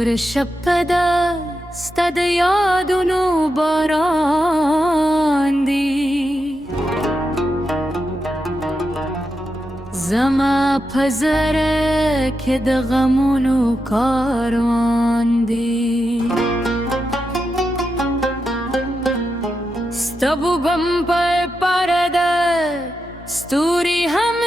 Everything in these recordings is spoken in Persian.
تور شپدا ستد یادونو باران دی زما پزره که د غمونو کاروان دی ستبو غم په پرده ستوري هم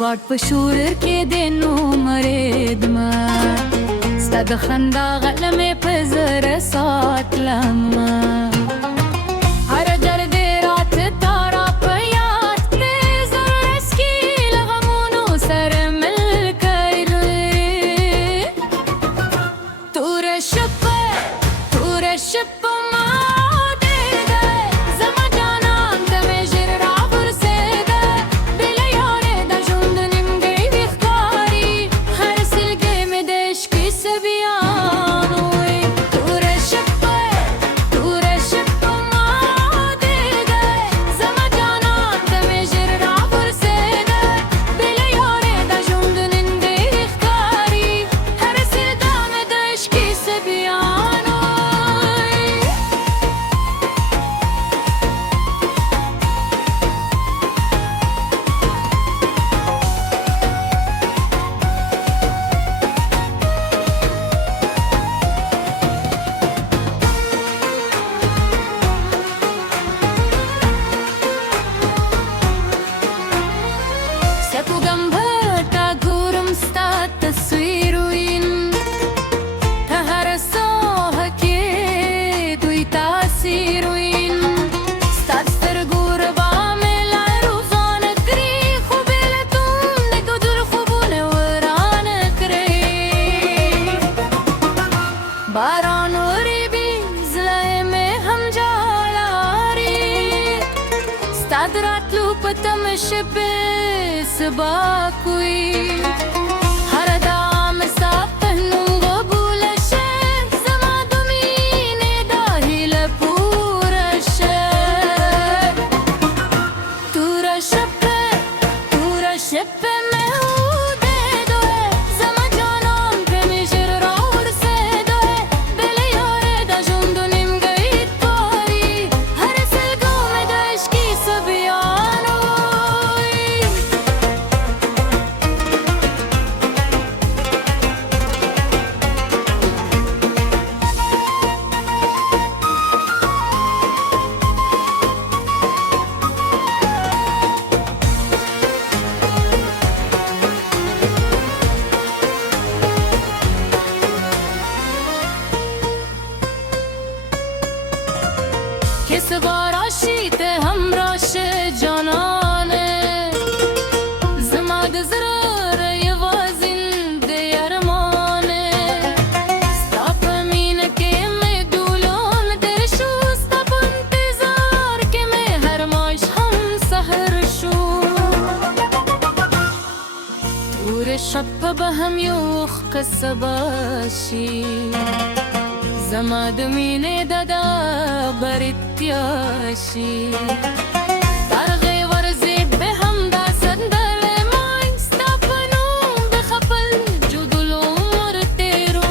باټ په شور کې د نو مرید ما ستاد خندا غلمه په زړه ساتلم هر درد رات تارا په یاد کې زړه سکي لغمونو سره مل کړې تور شپ ما شپه سبا کوئی هر دام ساپنو قبول شه زما دمینه داهل پور شه تور شپه کس باراشیت همراش جانانه زما د زرار یوازین د یارمانه ستا په مینه کې مې دولون در شو ستا په انتظار کې مې هر ماش هم سحر شو تور شپ به هم یوخ کسباشي زما د مینې ددا برتیا شي ترغه ورزي به هم دا سندل مای ستا په نوم د خپل جودل عمر تیرو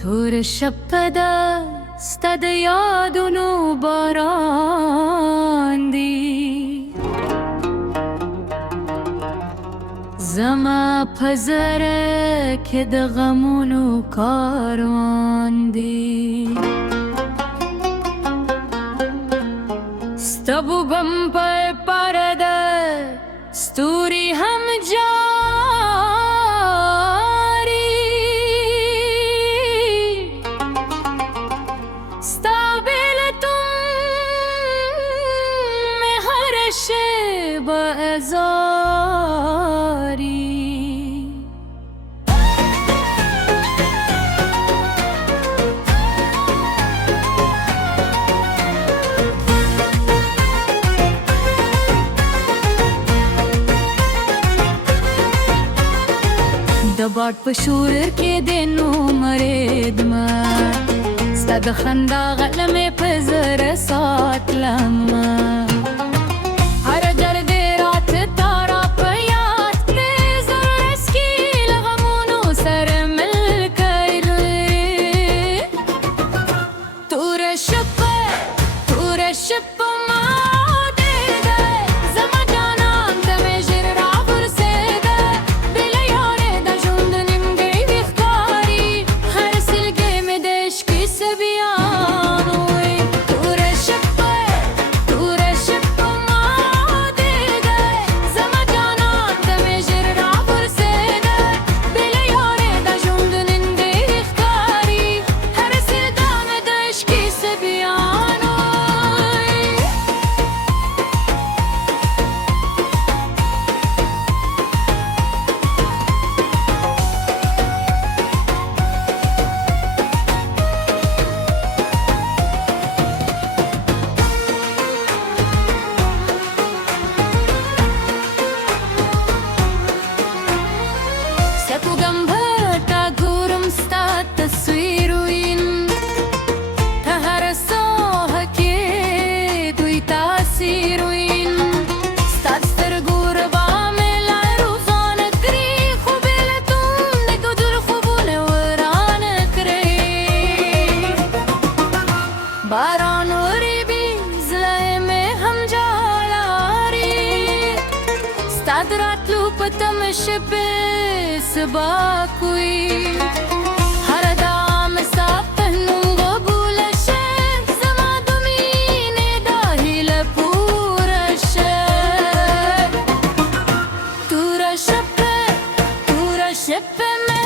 تور شپه ده ستا د یادونو باران دی زما په زړه کې د غمونو کاروان دی ستا بوږم په پرده ستوري هم جاري ستا بېلتون مې هره شېبه ازاري د باد په شور کې د نومرېدمه ستا د خندا غله مې په زړه ساتلمه هر درد رات تا را په یاد کړې زړه سکي له غمونو سره مل کړې توره شپه ما باران وریږي زړه مې هم جاړاري ستا د راتلو په تمه شپې سبا کوي هر دام ستا په نوم قبوله شه زما د مینې دا هیله پوره شه توره شپه مې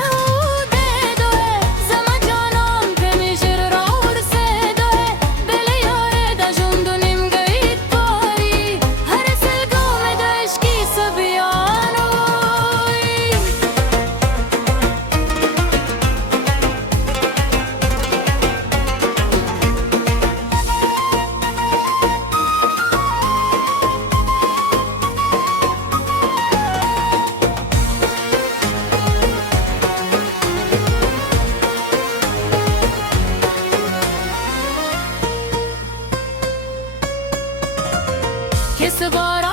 que se va